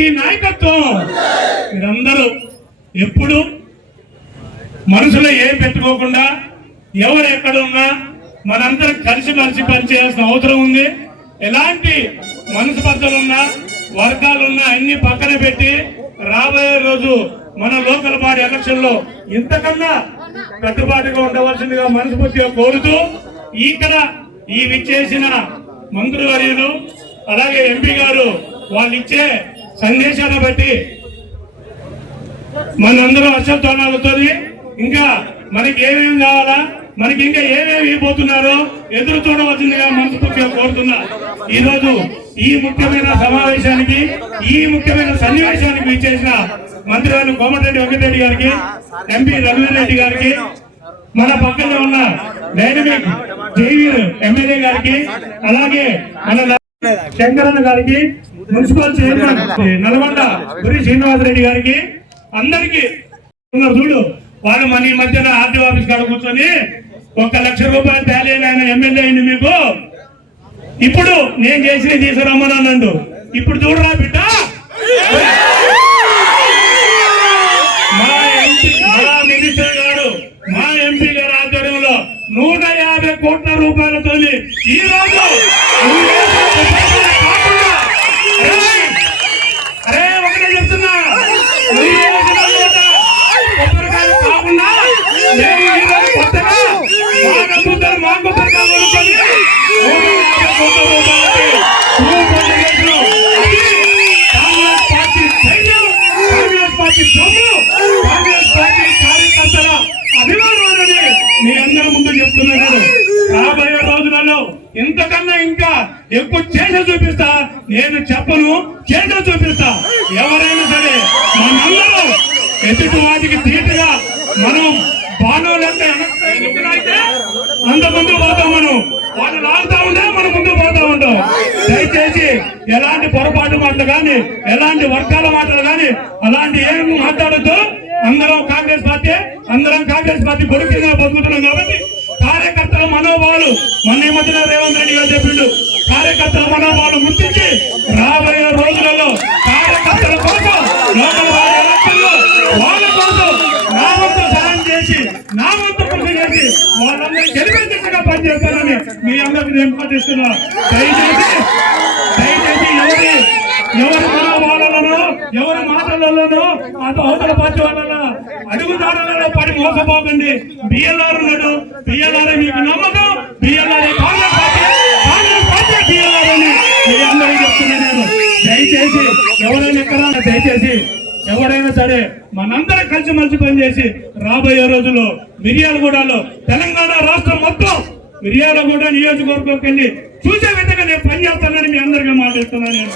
Party నాయకత్వం మీరందరూ ఎప్పుడు మనసులో ఏం పెట్టుకోకుండా ఎవరు ఎక్కడ ఉన్నా మనందరం కలిసిమెలిసి పనిచేయాల్సిన అవసరం ఉంది. ఎలాంటి మనస్పర్ధలున్నా వర్గాలున్నా అన్ని పక్కన పెట్టి రాబోయే రోజు మన లోకల్ బాడీ ఎలక్షన్ లో ఇంతకన్నా కట్టుబాటుగా ఉండవలసిందిగా మనస్ఫూర్తిగా కోరుతూ ఇక్కడ ఈ విచ్చేసిన మంత్రివర్యులు అలాగే ఎంపీ గారు వాళ్ళు ఇచ్చే సందేశాన్ని బట్టి మనందరం అశ్వత్థానాలతో ఇంకా మనకి ఏమేమి కావాలా మనకి ఇంకా ఏమేమి ఇవ్వబోతున్నారో ఎదురు చూడవలసిందిగా మనస్ఫూర్తిగా కోరుతున్నా. ఈ రోజు ఈ ముఖ్యమైన సమావేశానికి ఈ ముఖ్యమైన సన్నివేశానికి విచ్చేసిన మంత్రివర్యులు కోమటిరెడ్డి వెంకటరెడ్డి గారికి, ఎంపీ రఘువీర్ గారికి, మన పక్కనే ఉన్న డైనమిక్ జైవీర్ ఎమ్మెల్యే గారికి, అలాగే మన శంకరన్న గారికి, మున్సిపల్ చైర్మన్ నల్గొండ గురి శ్రీనివాసరెడ్డి గారికి, అందరికి చూడు వాళ్ళు మన ఈ మధ్యన ఆర్టీఓ ఆఫీస్ కాడ కూర్చొని 1 లక్ష రూపాయలు తేలేని ఎమ్మెల్యే అయింది మీకు. ఇప్పుడు నేను చేసిన తీసుకురమ్మన్నాడు. ఇప్పుడు చూడరా బిడ్డ, మా మినిస్టర్ గారు మా ఎంపీ గారి ఆధ్వర్యంలో 150 కోట్ల రూపాయలతో ఈ రోజు ఒకటే చెప్తున్నా, కొబ్బరికాయలు కాకుండా కొత్తగా మా కొబ్బరికాయ కొనుక్కొని 150 కోట్ల రూపాయలకి కాంగ్రెస్ పార్టీ ధైర్యం, కాంగ్రెస్ పార్టీ దమ్ము, కాంగ్రెస్ పార్టీ కార్యకర్తల అభిమానాలని మీ అందరి ముందు చెప్తున్నాను. రాబోయే రోజులలో ఇంతకన్నా ఇంకా ఎక్కువ చేసి చూపిస్తా. నేను చెప్పను, చేసి చూపిస్తా. ఎవరైనా సరే మనందరం ఎదుటి వాటికి తీటుగా మనం బాణోలంటే అంత ముందు పోతాం. మనం వాళ్ళు లాగుతా ఉంటే మనం ముందు పోతా ఉంటాం. దయచేసి ఎలాంటి పొరపాటు మాటలు కానీ ఎలాంటి వర్గాల మాటలు కానీ అలాంటి ఏం మాట్లాడద్దు. అందరం కాంగ్రెస్ పార్టీ కొడుకుగా బతుకుతున్నాం కాబట్టి కార్యకర్తల మనోభావాలు మొన్న మధ్యన రేవంత్ రెడ్డి గారు చెప్పిండు. కార్యకర్తల మనోభావాలు గుర్తించి రాబోయే రోజులలో కార్యకర్తల కోసం లోకల్ బాడీ ఎలక్షన్లో వాళ్ళ కోసం నా వంతు సహాయం చేసి నా వంతు కృషి చేసి వాళ్ళందరూ గెలిపించగా పనిచేస్తానని మీ అందరికీ నేను పాటిస్తున్నా. దయచేసి ఎవరి మనోభావాలలోనో ఎవరి మాటలలోనో అవతల పార్టీ వాళ్ళ అడుగుదారులలో పడి మోసపోకండి. బిఎల్ఆర్ ఉన్నాడు, బిఎల్ఆర్ మీకు నమ్మకం, బిఎల్ఆర్ కాంగ్రెస్ పార్టీ బిఎల్ఆర్ అని మీ అందరికీ చెప్తున్నా. నేను దయచేసి ఎవరైనా సరే మనందరం కలిసిమెలిసి పనిచేసి రాబోయే రోజుల్లో మిర్యాలగూడలో తెలంగాణ రాష్ట్రం మొత్తం మిర్యాలగూడ నియోజకవర్గంకి వెళ్ళి చూసే విధంగా నేను పనిచేస్తానని మీ అందరికీ మాట్లాడుతున్నాను. నేను